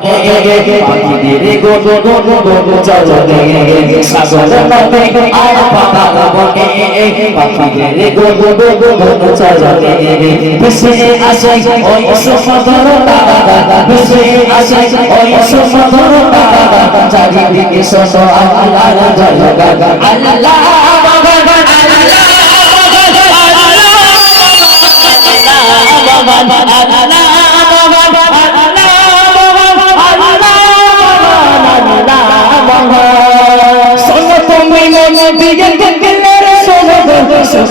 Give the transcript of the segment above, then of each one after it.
পাখিদের গো আল্লাহ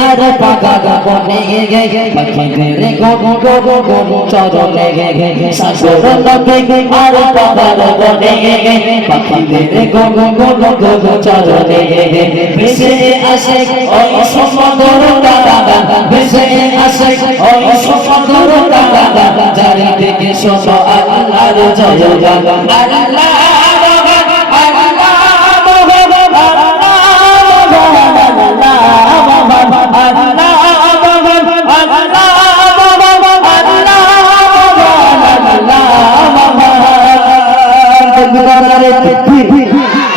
আর পাকা বনে পাখিদের গো গো গো গো গো গো চরণে শাশুর নদী আর পাকার বনে পাখিদের গো গো গো গো গো গো চরণে ভেসে আসে ওই সমুদ্র তারা ভেসে আসে ওই সমুদ্র তারা চারিদিকে শোনো আল্লাহর জয় গান আল্লাহ রাখব